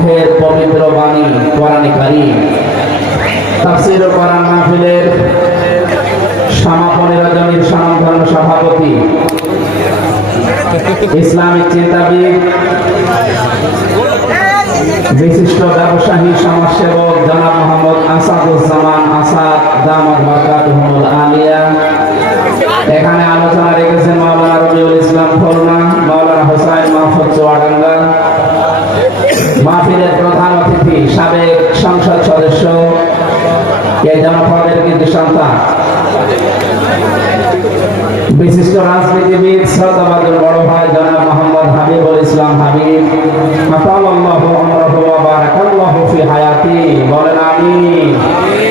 মুখের পবিত্র বাণী কোরআনে কারীম। তাফসীর কোরআন মাহফিলের সমাপনী রজনীর স্বনামধন্য সভাপতি, ইসলামিক চিন্তাবিদ, বিশিষ্ট ব্যবসায়ী, সমাজসেবক জনাব মোহাম্মদ আসাদুজ্জামান আসাদ দামদ বাকাতুহুল আলিয়া। এখানে আলোচনা রেখেছেন মাওলানা রবিউল ইসলাম খুলনা, মাওলানা হোসাইন মাহফুজ চুয়াডাঙ্গা। মাহফিলের প্রধান অতিথি, সাবেক সংসদ সদস্য, এই জনপদের কিন্তু সন্তান, বিশিষ্ট রাজনীতিবিদ শ্রদ্ধাবাদুর বড় ভাই জনাব মোহাম্মদ হাবিবুল ইসলাম হাবিব। আতাল্লাহু আমরাহু ওয়া বারাকাল্লাহু ফি হায়াতি। বলেন আমিন।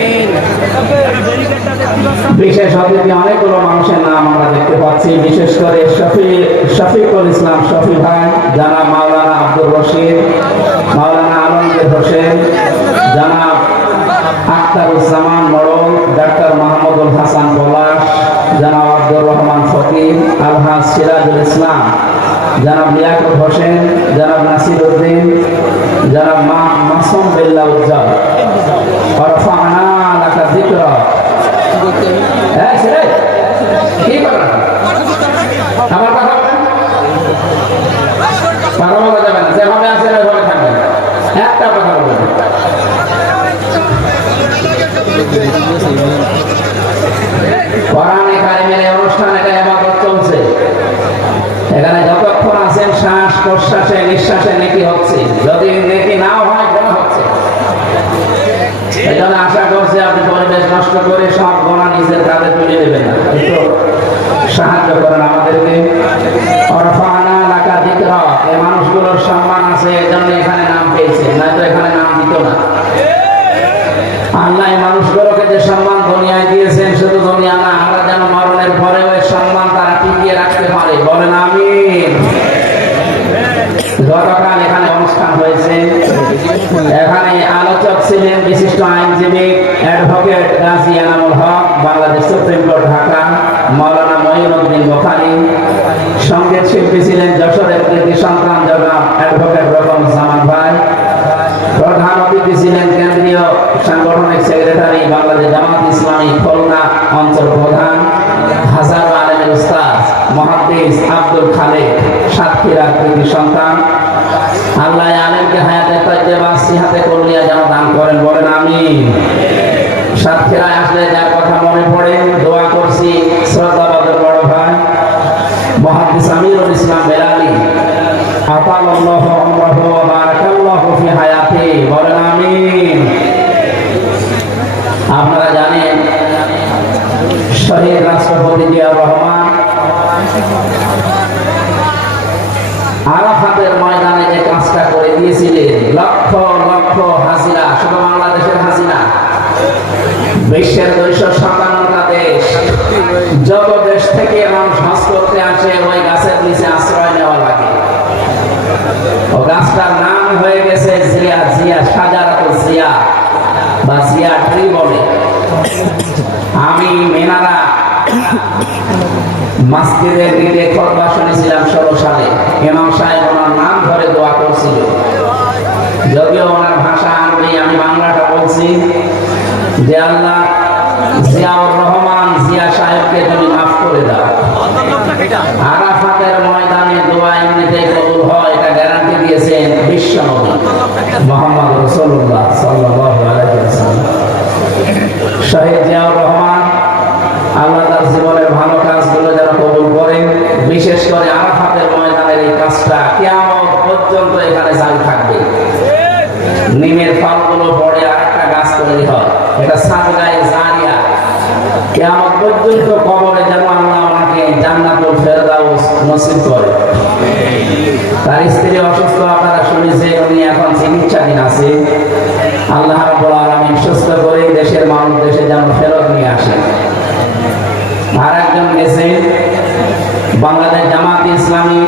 বিশেষ অতিথি অনেকগুলো মানুষের নাম আমরা দেখতে পাচ্ছি। বিশেষ করে শফি শফিকুল ইসলাম শফি ভাই, জানাব মাওলানা আব্দুর রশিদ, মাওলানা আলমগীর হোসেন, জানাব আখতারুজ্জামান মরল ডাক্তার মাহমুদুল হাসান পলাশ, জানাব আব্দুর রহমান ফকির, আলহাজ সিরাজুল ইসলাম, জানাব লিয়াকত হোসেন, জানাব নাসির উদ্দিন জানাব মাসুম বিল্লাহ উজ্জ্বল। হ্যাঁ এখানে যতক্ষণ আছেন শ্বাস প্রশ্বাসে নিঃশ্বাসে নেকি হচ্ছে। যদি নেকি নাও হয় কেন হচ্ছে। এই জন্য আশা করছি আপনি পরিবেশ নষ্ট করে সব গোনা নিজের কাঁধে তুলে নেবেন। না সাহায্য করেন আমাদেরকে। অরফানা এলাকা দিকরা এই মানুষগুলোর সম্মান আছে, এজন্য এখানে নাম পেয়েছে। নয়তো এখানে নাম দিত না। আল্লাহ মানুষগুলোকে যে সম্মান দুনিয়ায় দিয়েছেন, শুধু দুনিয়া না, আমরা যেন মরণের পরে ওই সম্মান তারা টিকিয়ে রাখতে পারে। বলেন আমি গতকাল এখানে অনুষ্ঠান হয়েছে। এখানে আলোচক ছিলেন বিশিষ্ট আইনজীবী advocate Gazi Enamul Haque, Bangladesh supreme court, Dhaka, মৌলানা মঈনুদ্দিন বোখারি সংগীত শিল্পী ছিলেন যশোরের কৃতি সন্তান জনাব অ্যাডভোকেট রকম জামান ভাই, প্রধান অতিথি ছিলেন কেন্দ্রীয় সাংগঠনিক সেক্রেটারি বাংলাদেশ জামাত ইসলামী খুলনা অঞ্চল প্রধান, হাজার আলমের উস্তাদ, মহাদ্দিস আব্দুল খালেক, সাতক্ষীরার কৃতি সন্তান আল্লাহ আলেমকে হায়াতে তৈবা সিহাতে করলিয়া যেন দান করেন, বলেন আমি সাতক্ষীরায় আসলে যার কথা মনে পড়ে, দোয়া করছি শ্রদ্ধাবাদের বড় ভাই মহাদ্দিস আমিরুল ইসলাম বেলালি। আপনারা জানেন, শহীদ রাষ্ট্রপতি জিয়া রহমান আরাফাতের ময়দানে যে কাজটা করে দিয়েছিলেন লক্ষ লক্ষ হাজিরা শুধু বাংলাদেশের হাজিরা বিশ্বের দুইশো সাতান্নটা দেশ। যত দেশ থেকে মানুষ হজ করতে আসে, ওই গাছের নিচে আশ্রয় নেওয়া লাগে। ও গাছটার নাম হয়ে গেছে জিয়া জিয়া সাজারাত জিয়া, বা জিয়া ট্রি বলে। আমি মেনারা মাসজিদের গিয়ে খতবা শুনেছিলাম ষোলো সালে। ইমাম সাহেব ওনার নাম ধরে দোয়া করছিল। যদিও ওনার ভাষা আনবি আমি বাংলাটা বলছি। যে আল্লাহ জিয়াউর রহমান জিয়া সাহেবকে করে দাও। বিশেষ করে আরাফাতের ময়দানের এই কাজটা কিয়ামত পর্যন্ত এখানে জারি থাকবে। নিমের ফলগুলো পড়ে আরেকটা গাছ তৈরি হয়। এটা সাদগায়ে জারিয়া কিয়ামত পর্যন্ত কবরে যেন আল্লাহ ওনাকে জান্নাতুল ফেরদাউস নসিব করে। তার স্ত্রী অসুস্থ, আপনারা শুনেছেন, উনি এখন চিকিৎসাধীন আছে। আল্লাহ রাব্বুল আলামিন সুস্থ করে দেশের মানুষ দেশে যেন ফেরত নিয়ে আসে। আর একজন গেছে বাংলাদেশ জামাত ইসলামী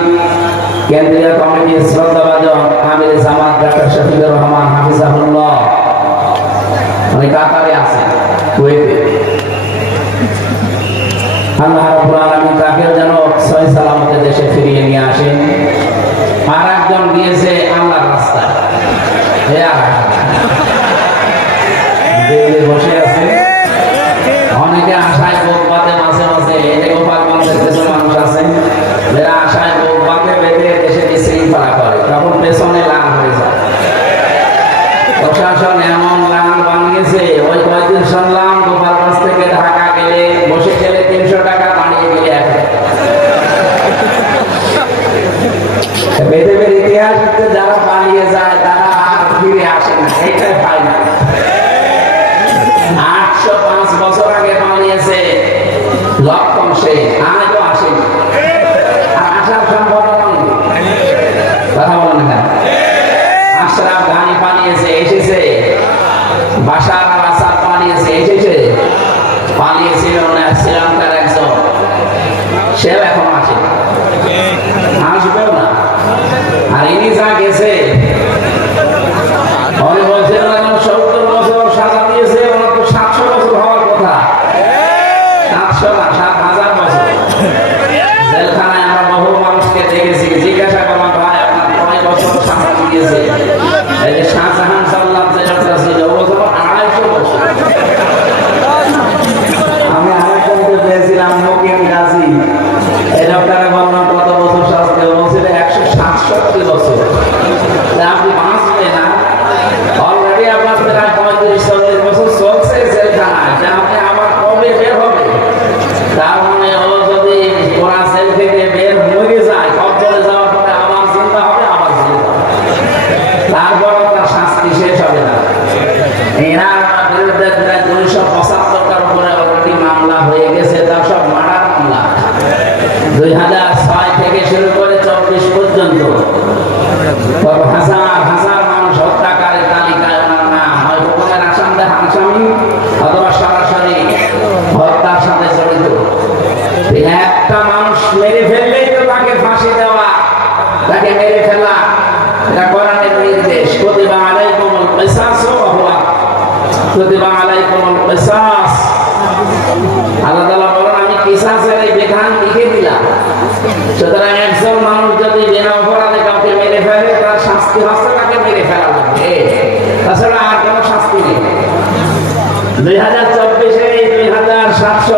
কেন্দ্রীয় কমিটির শ্রদ্ধাভাজন আমির জামাত ডাক্তার শফিকুর রহমান হাফিজাহুল্লাহ। উনি কাতারে আছে, কুয়েতে। আল্লাহ রাব্বুল আলামিন তাকে যেন সহি সালামতে দেশে ফিরিয়ে নিয়ে আসেন। আর একজন গিয়েছে আল্লাহর রাস্তায়। হে হাসান দুই হাজার চব্বিশে দুই হাজার সাতশো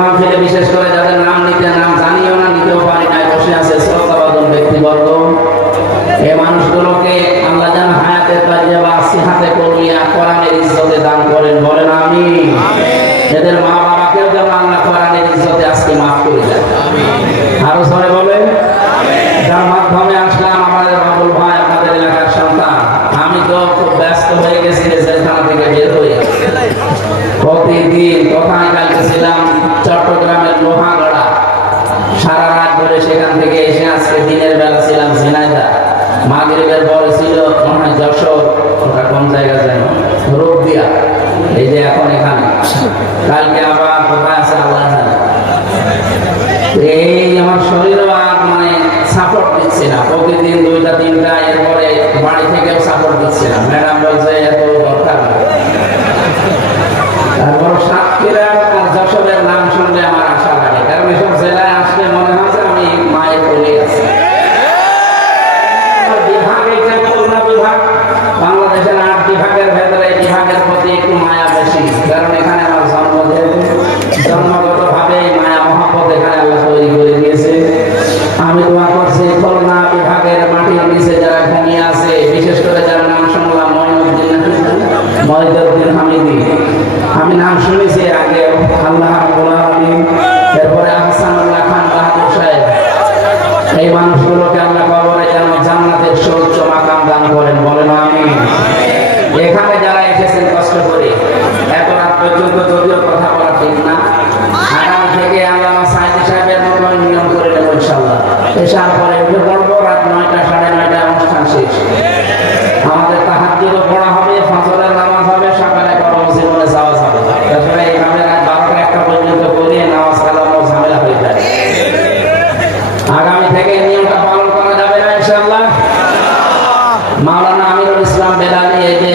মাহফিলে বিশেষ করে যাদের নাম নিতে নাম জানিও না নিতেও পারি নাই বসে আছে শ্রদ্ধাবাদন ব্যক্তিবর্গ। এ মানুষগুলোকে আল্লাহ যেন হায়াতে পারিয়ে বা সিহাতে করিয়া কোরআনের ইজ্জতে দান করেন বলেন আমি এদের মা বাবাকেও যেন আল্লাহ কোরআনের ইজ্জতে আজকে মাফ করে দেন। আরও সরে বলে যার মাধ্যমে আসলাম আমাদের বাবুল ভাই আমাদের এলাকার সন্তান। আমি তো খুব ব্যস্ত হয়ে গেছি জেলখানা থেকে বের হয়ে প্রতিদিন সেখান থেকে এসে আজকে দিনের বেলা ছিলাম ঝিনাইদা মাগরীবের পর ছিল মনে হয় যশোর, ওটা কোন জায়গা যেন রোগদিয়া এই যে এখন এখানে। কালকে আবার কোথায় আছে আল্লাহ জানে। এই আমার শরীরও আর মানে সাপোর্ট দিচ্ছে না। প্রতিদিন দুইটা, তিনটা, এরপরে বাড়ি থেকেও সাপোর্ট দিচ্ছে না। ম্যাডাম বলছে, এত আমি নাম শুনেছি মাওলানা আমিরুল ইসলাম বেলানি এই যে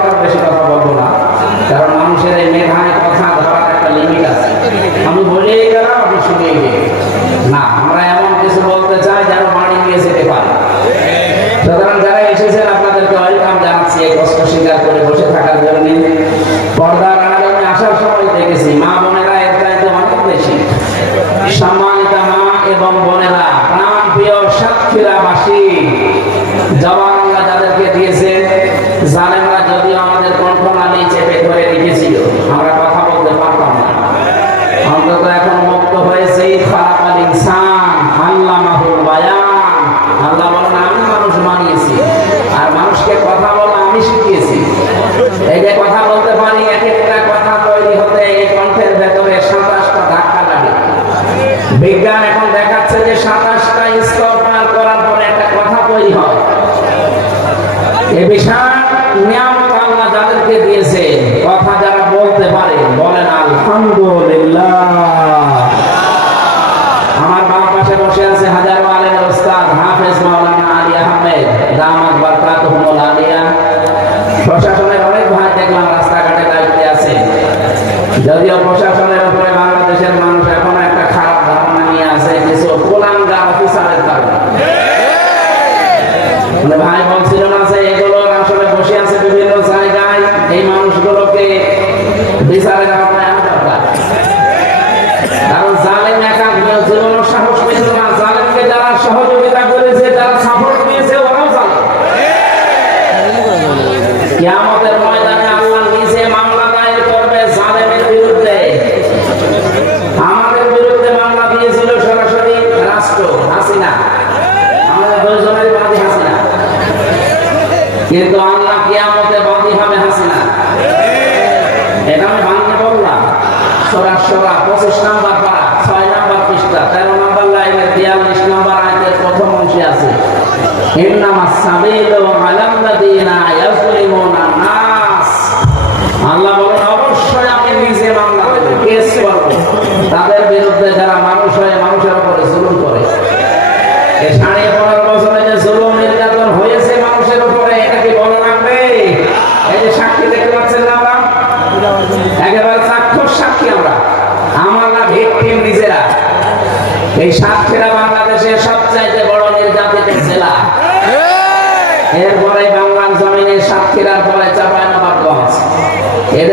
আমরা বেশি কথা বলব না, কারণ মানুষের এই মেধায় কথা ধরার একটা লিমিট আছে। আমি বলেই গেলাম, আপনি শুনেই না, আমরা এমন কিছু বলতে চাই, যেন বাড়ি নিয়ে যেতে পারি। এই বিশাল নিয়ামত আল্লাহ যাদেরকে দিয়েছে, কথা যারা বলতে পারে, বলেন আলহামদুলিল্লাহ। আমার বাম পাশে বসে আছে হাজার আলেম ওস্তাদ হাফেজ মাওলানা আলী আহমেদ দামাত বারকাতুহুল আলিয়া প্রশাসনের অনেক ভাই দেখলাম রাস্তাঘাটে দায়িত্বে আছে। যদিও প্রশাসন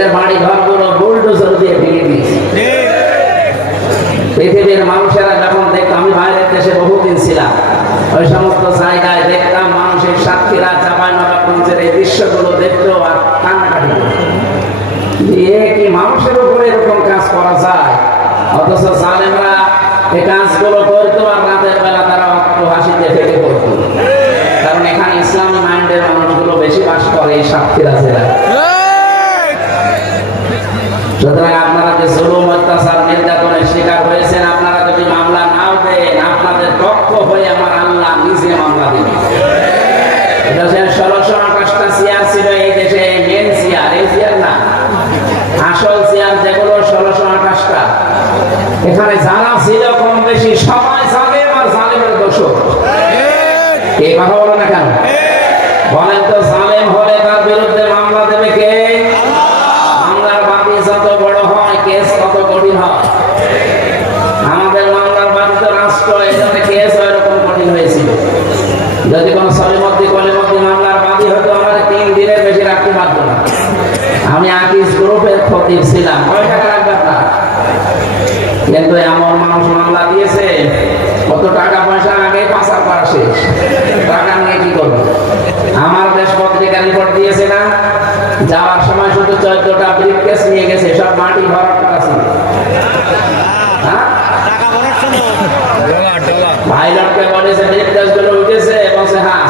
মানুষের বাড়ি ঘরগুলো বুলডোজার দিয়ে ভেঙে দিয়েছে। পৃথিবীর মানুষেরা যখন দেখতাম আমি বাইরের দেশে বহুদিন ছিলাম, ওই সমস্ত জায়গায় দেখতাম মানুষের সাক্ষীরা চাপাই নবাবগঞ্জের এই দৃশ্যগুলো দেখতো আর কান্নাকাটি দিয়ে কি মানুষের উপরে এরকম কাজ করা যায়? অথচ সালেমরা এই কাজগুলো করতো আর রাতের বেলা তারা অত্র হাসিতে ফেলে পড়তো। কারণ এখানে ইসলামী মাইন্ডের মানুষগুলো বেশি বাস করে এই সাক্ষীরা জেলায় সুতরাং আপনারা যে জুলুম, অত্যাচার, নির্যাতনের শিকার হয়েছেন, আপনারা যদি মামলা নাও দেন, আপনাদের পক্ষ হয়ে আমার আল্লাহ নিজে মামলা দিবেন। ষোলোশো সম্মান সোনাল্লা দিয়েছে। কত টাকা পয়সা আগে পাচার করা শেষ। টাকা নিয়ে কি করব? আমার দেশ পত্রিকা রিপোর্ট দিয়েছে না? যাওয়ার সময় শুধু চোদ্দটা ব্রিফকেস নিয়ে গেছে সব মাটি ভরা হ্যাঁ? টাকা ছিল ভাইলটকে বলেছে ব্রিফকেসগুলো উঠেছে বলছে হ্যাঁ